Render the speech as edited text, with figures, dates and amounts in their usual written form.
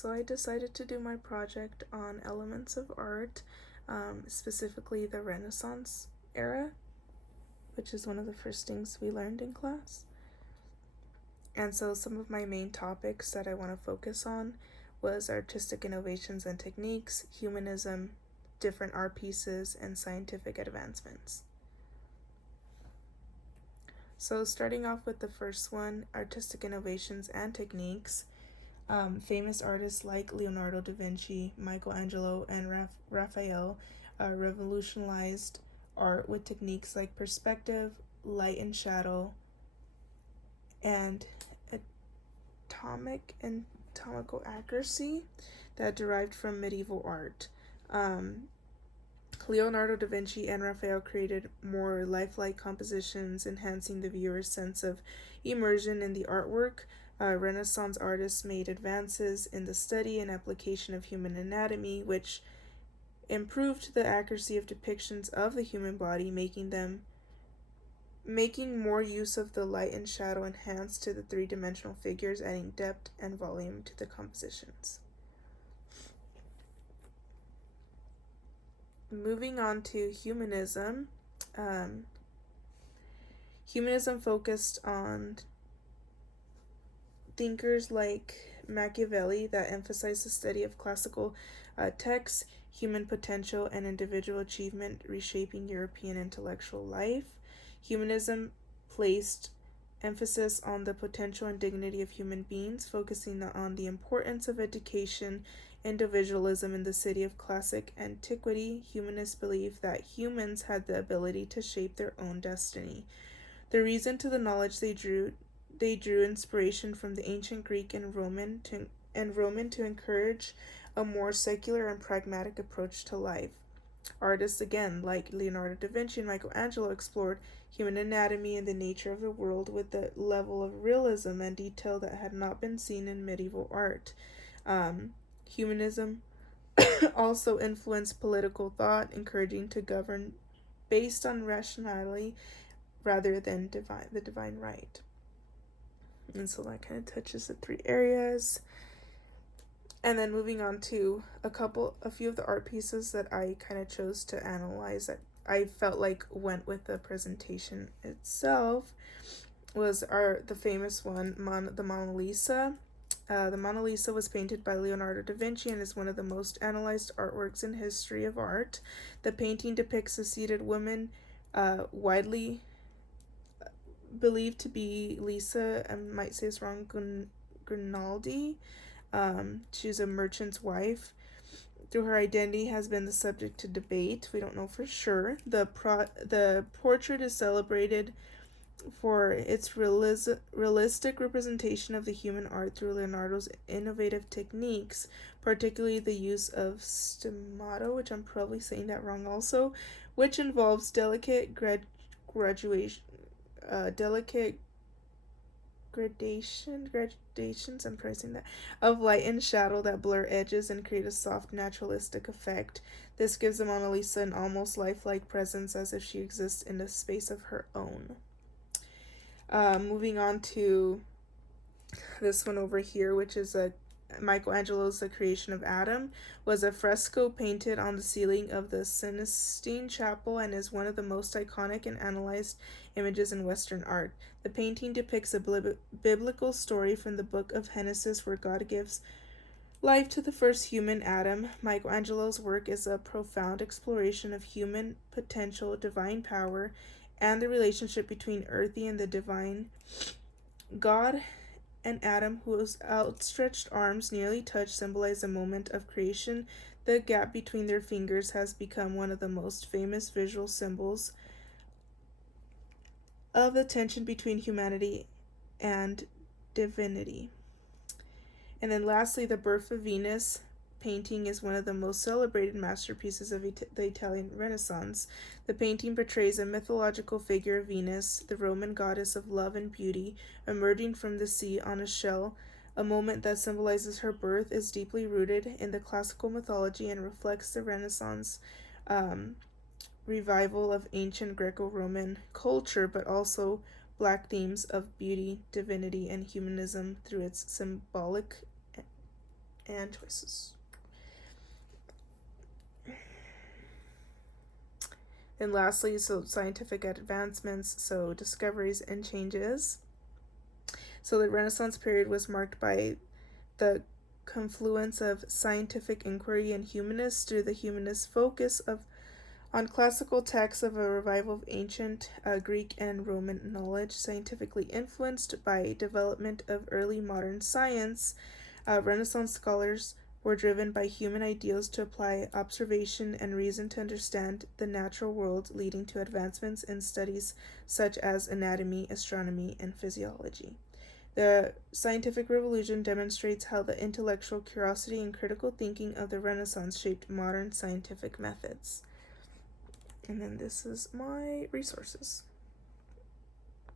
So I decided to do my project on elements of art, specifically the Renaissance era, which is one of the first things we learned in class. And so some of my main topics that I want to focus on was artistic innovations and techniques, humanism, different art pieces, and scientific advancements. So starting off with the first one, artistic innovations and techniques. Famous artists like Leonardo da Vinci, Michelangelo, and Raphael revolutionized art with techniques like perspective, light and shadow, and anatomical accuracy that derived from medieval art. Leonardo da Vinci and Raphael created more lifelike compositions, enhancing the viewer's sense of immersion in the artwork. Renaissance artists made advances in the study and application of human anatomy, which improved the accuracy of depictions of the human body, making more use of the light and shadow enhanced to the three-dimensional figures, adding depth and volume to the compositions. Moving on to humanism. Humanism focused on thinkers like Machiavelli that emphasized the study of classical texts, human potential, and individual achievement reshaping European intellectual life. Humanism placed emphasis on the potential and dignity of human beings, focusing on the importance of education, individualism in the city of classic antiquity. Humanists believed that humans had the ability to shape their own destiny. The reason to the knowledge they drew inspiration from the ancient Greek and Roman to encourage a more secular and pragmatic approach to life. Artists again like Leonardo da Vinci and Michelangelo explored human anatomy and the nature of the world with a level of realism and detail that had not been seen in medieval art. Humanism also influenced political thought, encouraging to govern based on rationality rather than the divine right. And so that kind of touches the three areas. And then moving on to a few of the art pieces that I kind of chose to analyze that I felt like went with the presentation itself was the famous one, the Mona Lisa. The Mona Lisa was painted by Leonardo da Vinci and is one of the most analyzed artworks in history of art. The painting depicts a seated woman, widely believed to be Lisa, I might say it's wrong, Grinaldi. She's a merchant's wife. Though her identity has been the subject to debate, we don't know for sure. The portrait is celebrated for its realistic representation of the human art through Leonardo's innovative techniques, particularly the use of stemmato, which I'm probably saying that wrong also, which involves delicate gradations, I'm pricing that, of light and shadow that blur edges and create a soft naturalistic effect. This gives the Mona Lisa an almost lifelike presence, as if she exists in a space of her own. Moving on to this one over here, which is Michelangelo's The Creation of Adam, was a fresco painted on the ceiling of the Sistine Chapel and is one of the most iconic and analyzed images in Western art. The painting depicts a biblical story from the book of Genesis where God gives life to the first human, Adam. Michelangelo's work is a profound exploration of human potential, divine power, and the relationship between earthy and the divine. God and Adam, whose outstretched arms nearly touch, symbolize a moment of creation. The gap between their fingers has become one of the most famous visual symbols of the tension between humanity and divinity. And then lastly, the Birth of Venus painting is one of the most celebrated masterpieces of the Italian Renaissance. The painting portrays a mythological figure of Venus, the Roman goddess of love and beauty, emerging from the sea on a shell. A moment that symbolizes her birth is deeply rooted in the classical mythology and reflects the Renaissance revival of ancient Greco-Roman culture, but also Black themes of beauty, divinity, and humanism through its symbolic and choices. And lastly, so scientific advancements, so discoveries and changes. So the Renaissance period was marked by the confluence of scientific inquiry and humanists through the humanist focus on classical texts of a revival of ancient Greek and Roman knowledge, scientifically influenced by development of early modern science. Renaissance scholars were driven by human ideals to apply observation and reason to understand the natural world, leading to advancements in studies such as anatomy, astronomy, and physiology. The scientific revolution demonstrates how the intellectual curiosity and critical thinking of the Renaissance shaped modern scientific methods. And then this is my resources.